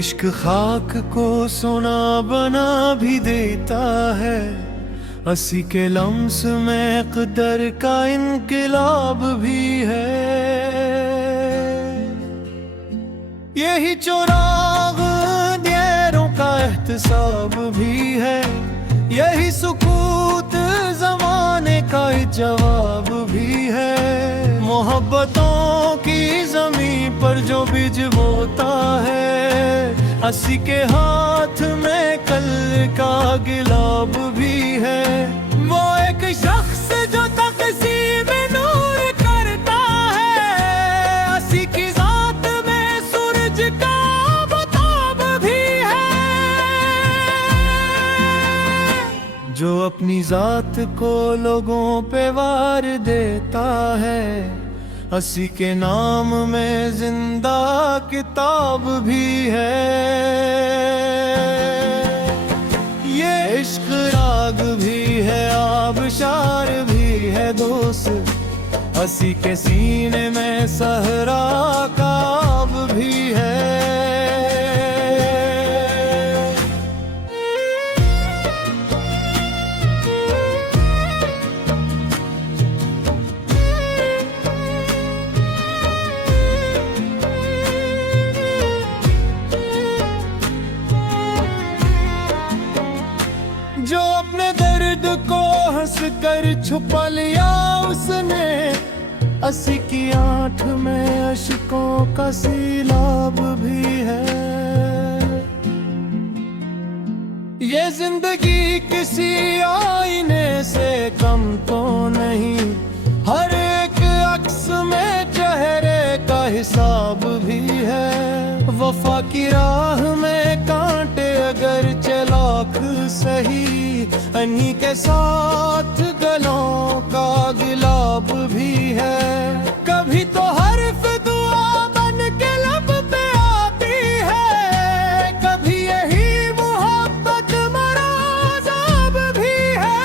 इश्क खाक को सोना बना भी देता है। असी के लम्स में कदर का इनकलाब भी है। यही चुराग दियरों का एहतसाब भी है। यही सुकूत जमाने का जवाब भी है। मोहब्बतों की जमीन पर जो बीज बोता है, असी के हाथ में कल का गिलाब भी है। वो एक शख्स जो तक़सीम नूर करता है, असी की जात में सूरज का बताब भी है। जो अपनी जात को लोगों पे वार देता है, असी के नाम में जिंदा किताब भी है। ये इश्क राग भी है, आबशार भी है दोस्त। असी के सीने में सहरा का आब भी है। जो अपने दर्द को हंस कर छुपा लिया उसने, असी की आंख में अश्कों का सैलाब भी है। ये जिंदगी किसी आईने से कम तो नहीं, हर एक अक्स में चेहरे का हिसाब भी है। वफा की राह में कांटे अगर लाख सही, अन्ही के साथ गलों का गिलाब भी है। कभी तो हर्फ दुआ बन के लब पे आती है, कभी यही मोहब्बत मराज़ाब भी है।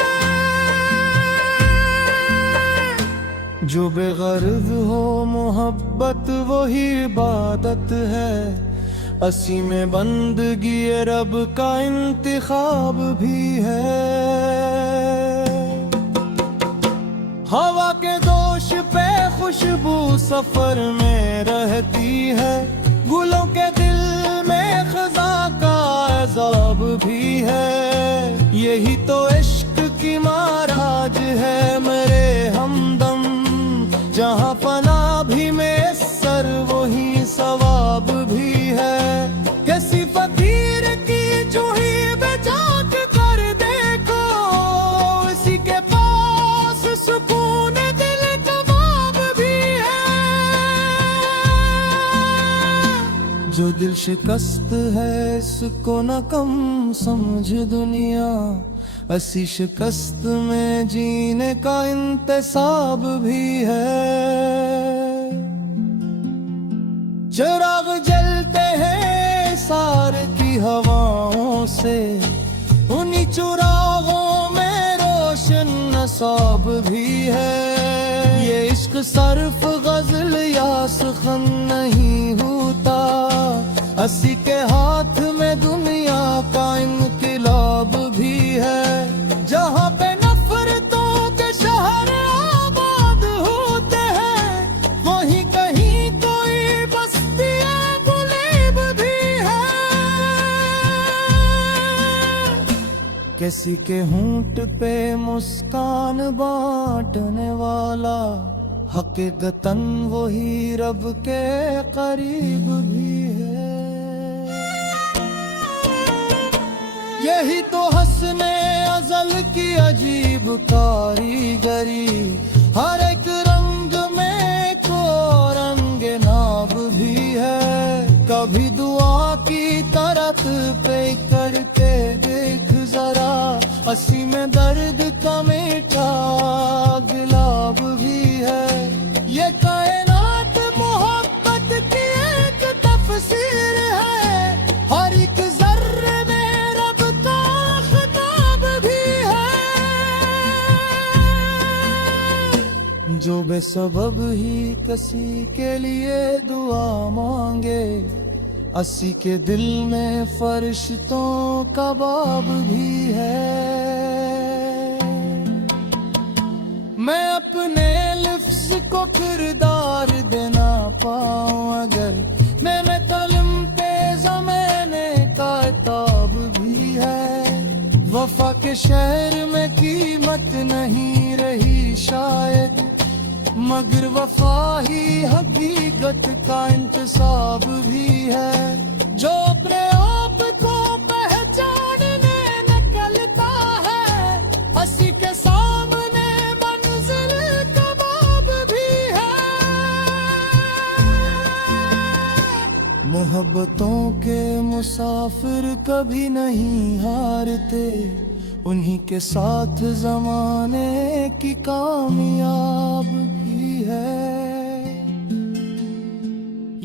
जो बेगर्ज हो मोहब्बत वही इबादत है। असी में बंदगी रब का इंतिखाब भी है। हवा के दोष पे खुशबू सफर में रहती है। गुलों के दिल में खजा का अज़ाब भी है। यही तो इश्क की माराज है मेरे हमदम, जहाँ फना भी में सर वही सवाब भी है। किसी फकीर की चूही बेचाक कर देखो, इसी के पास सुकून दिल कबाब भी है। जो दिल शिकस्त है इसको न कम समझ दुनिया, असी शिकस्त में जीने का इंतसाब भी है। चिराग जलते हैं सार की हवाओं से, उन्हीं चिरागों में रोशन नसाब भी है। ये इश्क सर्फ गजल या सुखन नहीं होता, असी के हाथ में दुनिया का इनकलाब भी है। जहाँ पे नफरतों के शहर आबाद होते हैं, वहीं कहीं कोई बस्ती गुलेब भी है। किसी के होंठ पे मुस्कान बांटने वाला, हकीकतन वही रब के करीब भी है। यही तो हस्ने अज़ल की अजीब कारीगरी, हर एक रंग में को रंग नाब भी है। कभी दुआ की तरफ पे करके देख जरा, असी में दर्द का मीठा गिलाब भी है। ये कायनात मोहब्बत की एक तफसीर है, हर एक जर्रे में रब का खिताब भी है। जो बेसबब ही किसी के लिए दुआ मांगे, अस्सी के दिल में फरिश्तों का बाब भी है। मैं अपने लिफ्स को किरदार देना पाऊं अगर मैं कलम पे ज़माने का ताब भी है। वफा के शहर में कीमत नहीं रही शायद, मगर वफा ही हकीकत का इंतसाब भी है। जो अपने आप को पहचानने निकलता है, हंसी के सामने मंजिल का बाब भी है। मोहब्बतों के मुसाफिर कभी नहीं हारते, उन्हीं के साथ ज़माने की कामयाब भी है।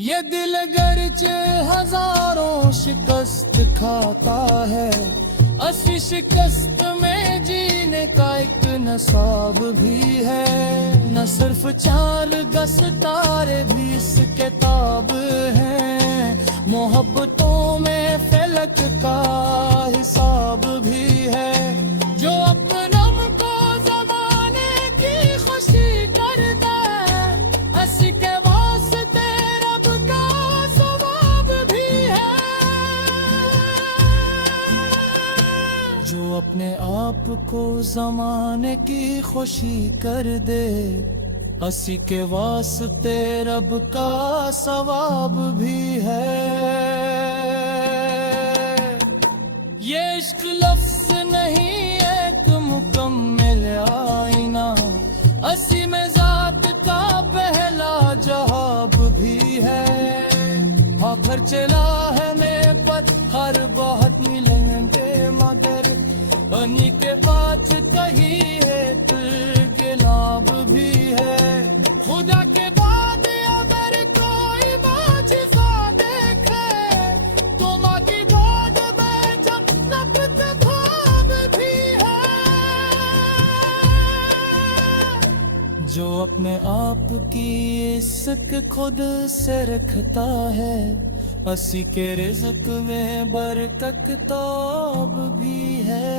ये दिल गरचे हजारों शिकस्त खाता है, अस्सी शिकस्त में जीने का एक नसाब भी है। न सिर्फ चार गस तारे भी इसके ताब हैं, मोहब्बतों में फलक का हिसाब भी है। जो अपनम को ज़माने की खुशी करता है, हंसी के वास्ते रब का सवाब भी है। जो अपने आप को ज़माने की खुशी कर दे, हंसी के वास्ते रब का सवाब भी है। ये इश्क लफ्ज़ नहीं एक मुकम्मल आईना, अस्सी में ज़ात का पहला जवाब भी है। आखिर चला है में पत्थर बहुत मिलेंगे, मगर उन्हीं के पास कही है दिल के लाभ भी है। खुदा के बाद अगर कोई बाजिज़ा देखे, तो माँ की गोद में जन्नत का ख्वाब भी है। जो अपने आप की इश्क खुद से रखता है, अस्सी के रिज़्क़ में बरकत ताब भी है।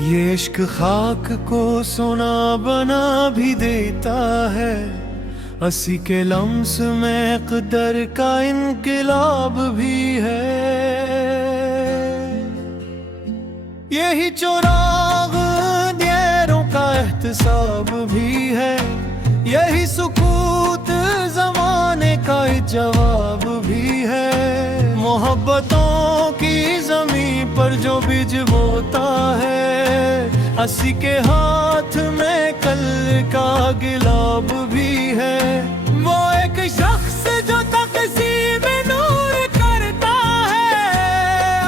ये इश्क खाक को सोना बना भी देता है, अस्सी के लम्स में कदर का इनकलाब भी है। यही चुराग दियरों का एहतसाब भी है, यही सुकूत ज़माने का जवाब भी है। मोहब्बतों की ज़मीं पर जो बीज बोता है, अस्सी के हाथ में कल का गिलाब भी है। वो एक शख्स जो तक़सीम नूर करता है,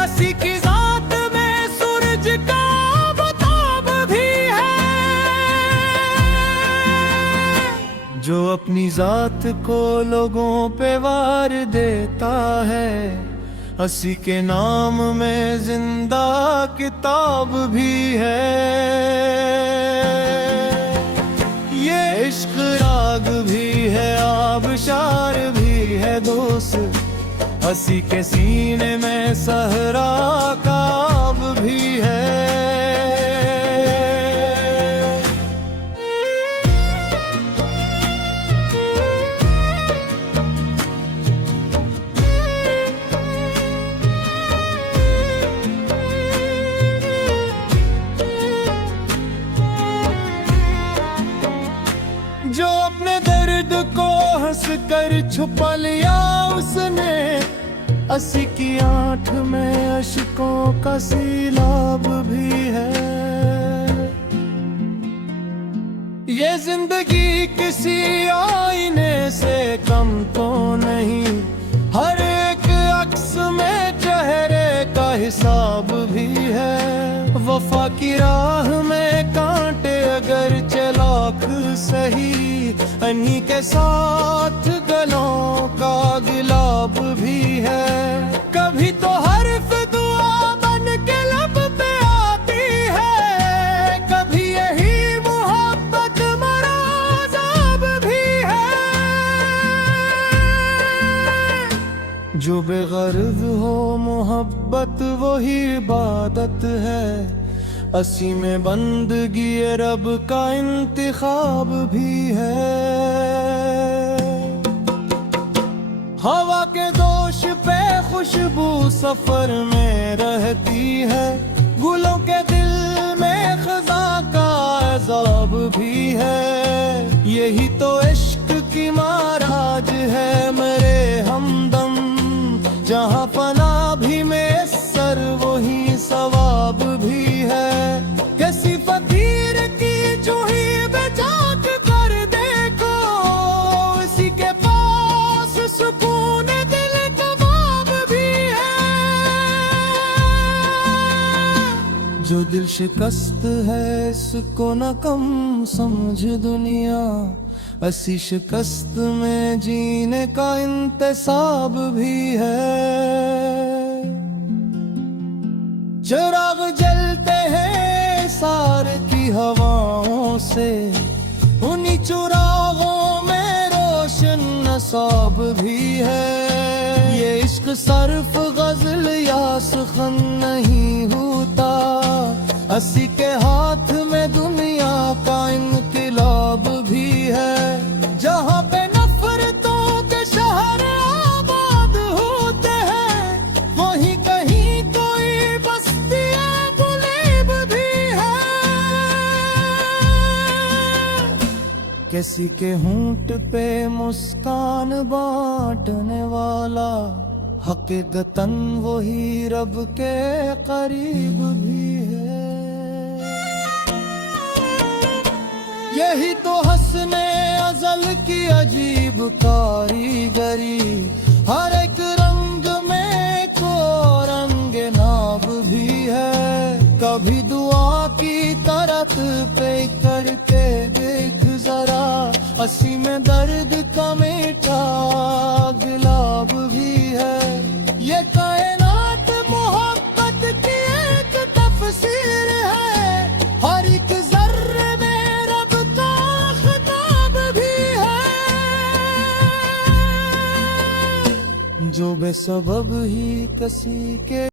अस्सी की ज़ात में सूरज का बताब भी है। जो अपनी ज़ात को लोगों पे वार देता है, अस्सी के नाम में जिंदा किताब भी है। ये इश्क राग भी है, आबशार भी है दोस्त, अस्सी के सीने में सहरा का आब भी है। जो अपने दर्द को हंस कर छुपा लिया उसने, अस्सी की आंख में अश्कों का सैलाब भी है। ये जिंदगी किसी आईने से कम तो नहीं, हर एक अक्स में चेहरे का हिसाब भी है। वफा वफा की राह में कांटे अगर लाख सही, अन्ही के साथ गलों का गिलाब भी है। कभी तो हर्फ दुआ बन के लब पे आती है, कभी यही मोहब्बत मराज़ाब भी है। जो बेगर्ज हो मोहब्बत वही इबादत है, असी में बंदगी ये रब का इंतिखाब भी है। हवा के दोष पे खुशबू सफर में रहती है, गुलों के दिल में खजा का अज़ाब भी है। यही तो इश्क की माराज है मेरे हमदम, जहाँ फना भी में सर वही सवाब भी है। किसी फकीर की चूही बेचाक कर देखो, इसी के पास सुकून दिल कबाब भी है। जो दिल शिकस्त है इसको न कम समझ दुनिया, असी शिकस्त में जीने का इंतसाब भी है। चिराग जलते हैं सार की हवाओं से, उन्हीं चिरागों में रोशन नसाब भी है। ये इश्क सर्फ गजल या सुखन नहीं होता, असी के हाथ में दुनिया का इनकलाब भी है। जहाँ पे नफरतों के शहर आबाद होते हैं, वहीं कहीं कोई बस्तियां गुलेब भी है। किसी के होंठ पे मुस्कान बांटने वाला, हकीकतन वही रब के करीब भी है। यही तो हस्ने अज़ल की अजीब कारीगरी, हर एक रंग में को रंग नाब भी है। कभी दुआ की तरफ पे करके देख जरा, असी में दर्द का मीठा गुलाब भी है। ये कायनात मोहब्बत की एक तफसीर है, हर एक जर्रे में रब का खिताब भी है। जो बेसबब ही किसी के